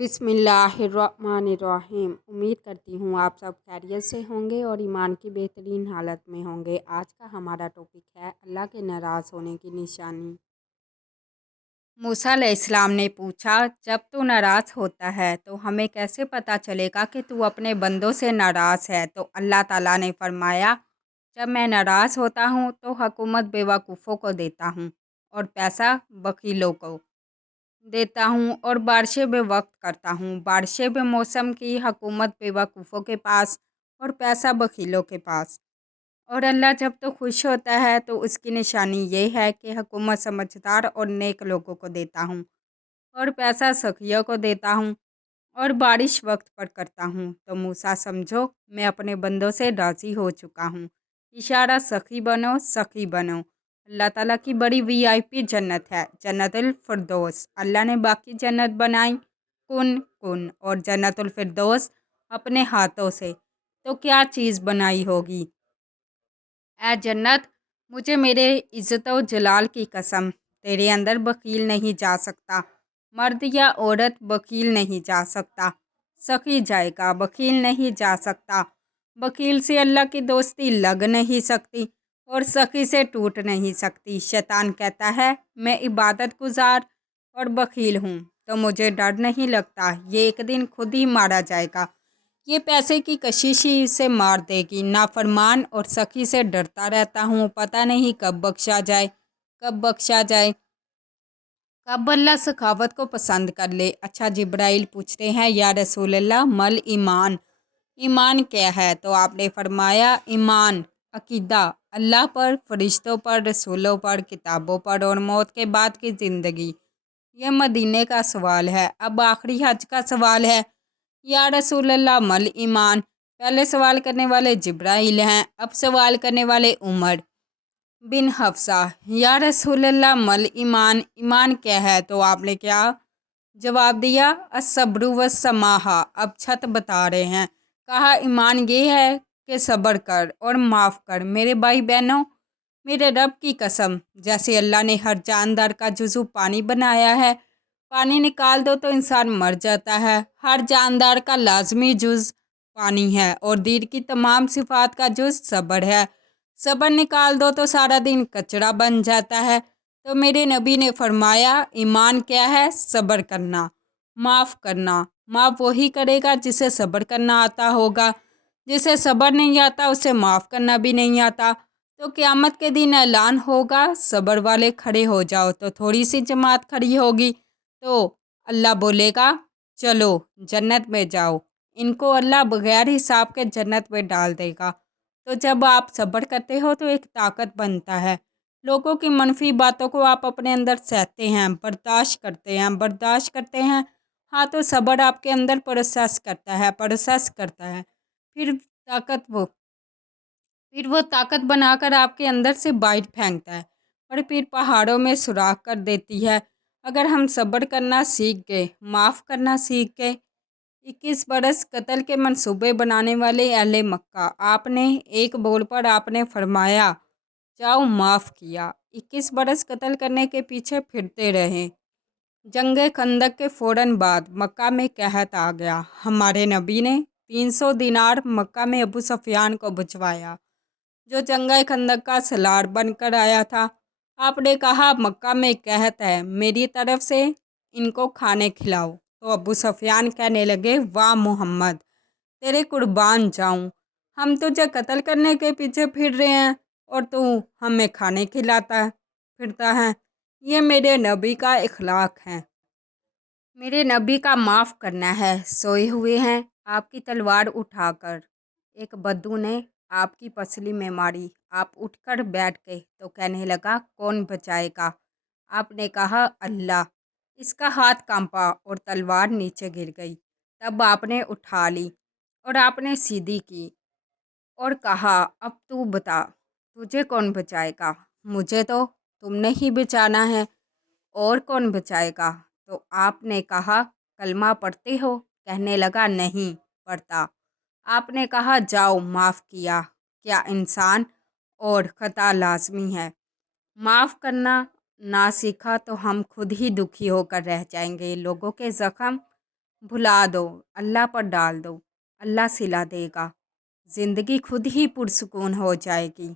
बिस्मिल्लाहिर्रहमानिर्रहीम। उम्मीद करती हूँ आप सब खैरियत से होंगे और ईमान की बेहतरीन हालत में होंगे। आज का हमारा टॉपिक है अल्लाह के नाराज़ होने की निशानी। मूसा अलैहिस्सलाम ने पूछा, जब तू नाराज़ होता है तो हमें कैसे पता चलेगा कि तू अपने बंदों से नाराज़ है? तो अल्लाह ताला ने फरमाया, जब मैं नाराज़ होता हूँ तो हुकूमत बेवकूफ़ों को देता हूँ और पैसा वकीलों को देता हूँ और बारिशें बेवक्त करता हूँ। बारिशें बेमौसम की हुकूमत बेवकूफ़ों के पास और पैसा बखीलों के पास। और अल्लाह जब तो खुश होता है तो उसकी निशानी ये है कि हुकूमत समझदार और नेक लोगों को देता हूँ और पैसा सखियों को देता हूँ और बारिश वक्त पर करता हूँ। तो मूसा समझो मैं अपने बंदों से राज़ी हो चुका हूँ। इशारा सखी बनो, सखी बनो। अल्लाह ताला की बड़ी वीआईपी जन्नत है, जन्नतुल फिरदौस। अल्लाह ने बाकी जन्नत बनाई कुन कुन और जन्नतुल फिरदौस अपने हाथों से। तो क्या चीज़ बनाई होगी? ऐ जन्नत, मुझे मेरे इज़्ज़त व जलाल की कसम, तेरे अंदर वकील नहीं जा सकता। मर्द या औरत वकील नहीं जा सकता। सखी जाएगा, वकील नहीं जा सकता। वकील से अल्लाह की दोस्ती लग नहीं सकती और सखी से टूट नहीं सकती। शैतान कहता है मैं इबादत गुजार और वकील हूँ तो मुझे डर नहीं लगता, ये एक दिन खुद ही मारा जाएगा। ये पैसे की कशिश ही इसे मार देगी। नाफरमान और सखी से डरता रहता हूँ, पता नहीं कब बख्शा जाए, कब बख्शा जाए, कब अल्लाह सखावत को पसंद कर ले। अच्छा, जिब्राइल पूछते हैं, या रसूल अल्लाह मल ईमान, ईमान क्या है? तो आपने फरमाया, ईमान अकीदा, अल्लाह पर, फरिश्तों पर, रसूलों पर, किताबों पर और मौत के बाद की ज़िंदगी। यह मदीने का सवाल है। अब आखिरी हज का सवाल है, या रसूल अल्लाह मल ईमान। पहले सवाल करने वाले जिब्राइल हैं, अब सवाल करने वाले उमर बिन हफ्सा। या रसूल अल्लाह मल ईमान, ईमान क्या है? तो आपने क्या जवाब दिया? असब्रु व समाहा। अब छत बता रहे हैं। कहा ईमान ये है कि सब्र कर और माफ़ कर। मेरे भाई बहनों, मेरे रब की कसम, जैसे अल्लाह ने हर जानदार का जुज़ू पानी बनाया है, पानी निकाल दो तो इंसान मर जाता है। हर जानदार का लाजमी जुज़ पानी है और दीन की तमाम सिफात का जुज़ सब्र है। सब्र निकाल दो तो सारा दिन कचरा बन जाता है। तो मेरे नबी ने फरमाया, ईमान क्या है? सब्र करना, माफ़ करना। माफ़ वही करेगा जिसे सब्र करना आता होगा। जिसे सब्र नहीं आता उसे माफ़ करना भी नहीं आता। तो क़यामत के दिन ऐलान होगा, सब्र वाले खड़े हो जाओ। तो थोड़ी सी जमात खड़ी होगी तो अल्लाह बोलेगा, चलो जन्नत में जाओ। इनको अल्लाह बग़ैर हिसाब के जन्नत में डाल देगा। तो जब आप सब्र करते हो तो एक ताकत बनता है। लोगों की मनफी बातों को आप अपने अंदर सहते हैं, बर्दाश्त करते हैं। हाँ, तो सब्र आपके अंदर प्रोसेस करता है। फिर वो ताकत बनाकर आपके अंदर से बाहर फेंकता है और फिर पहाड़ों में सुराख कर देती है। अगर हम सब्र करना सीख गए, माफ़ करना सीख गए। 21 बरस कत्ल के मंसूबे बनाने वाले अहले मक्का, आपने एक बोल पर आपने फरमाया, जाओ माफ़ किया। 21 बरस कत्ल करने के पीछे फिरते रहे। जंगे खंदक के फ़ौरन बाद मक्का में कहत आ गया। हमारे नबी ने 300 दिनार मक्का में अबू सुफियान को भिजवाया, जो जंगे खंदक का सलार बनकर आया था। आपने कहा मक्का में कहत है, मेरी तरफ से इनको खाने खिलाओ। तो अबू सुफियान कहने लगे, वाह मोहम्मद, तेरे कुर्बान जाऊं, हम तुझे कत्ल करने के पीछे फिर रहे हैं और तू हमें खाने खिलाता फिरता है। ये मेरे नबी का इखलाक है, मेरे नबी का माफ़ करना है। सोए हुए हैं आपकी तलवार उठाकर एक बद्दू ने आपकी पसली में मारी। आप उठकर बैठ गए तो कहने लगा, कौन बचाएगा? आपने कहा, अल्लाह। इसका हाथ कांपा और तलवार नीचे गिर गई। तब आपने उठा ली और आपने सीधी की और कहा, अब तू बता, तुझे कौन बचाएगा? मुझे तो तुमने ही बचाना है, और कौन बचाएगा? तो आपने कहा, कलमा पढ़ते हो? कहने लगा, नहीं पढ़ता। आपने कहा, जाओ माफ़ किया। क्या इंसान और ख़ता लाजमी है। माफ़ करना ना सीखा तो हम खुद ही दुखी होकर रह जाएंगे। लोगों के ज़ख्म भुला दो, अल्लाह पर डाल दो, अल्लाह सिला देगा। ज़िंदगी खुद ही पुरसुकून हो जाएगी।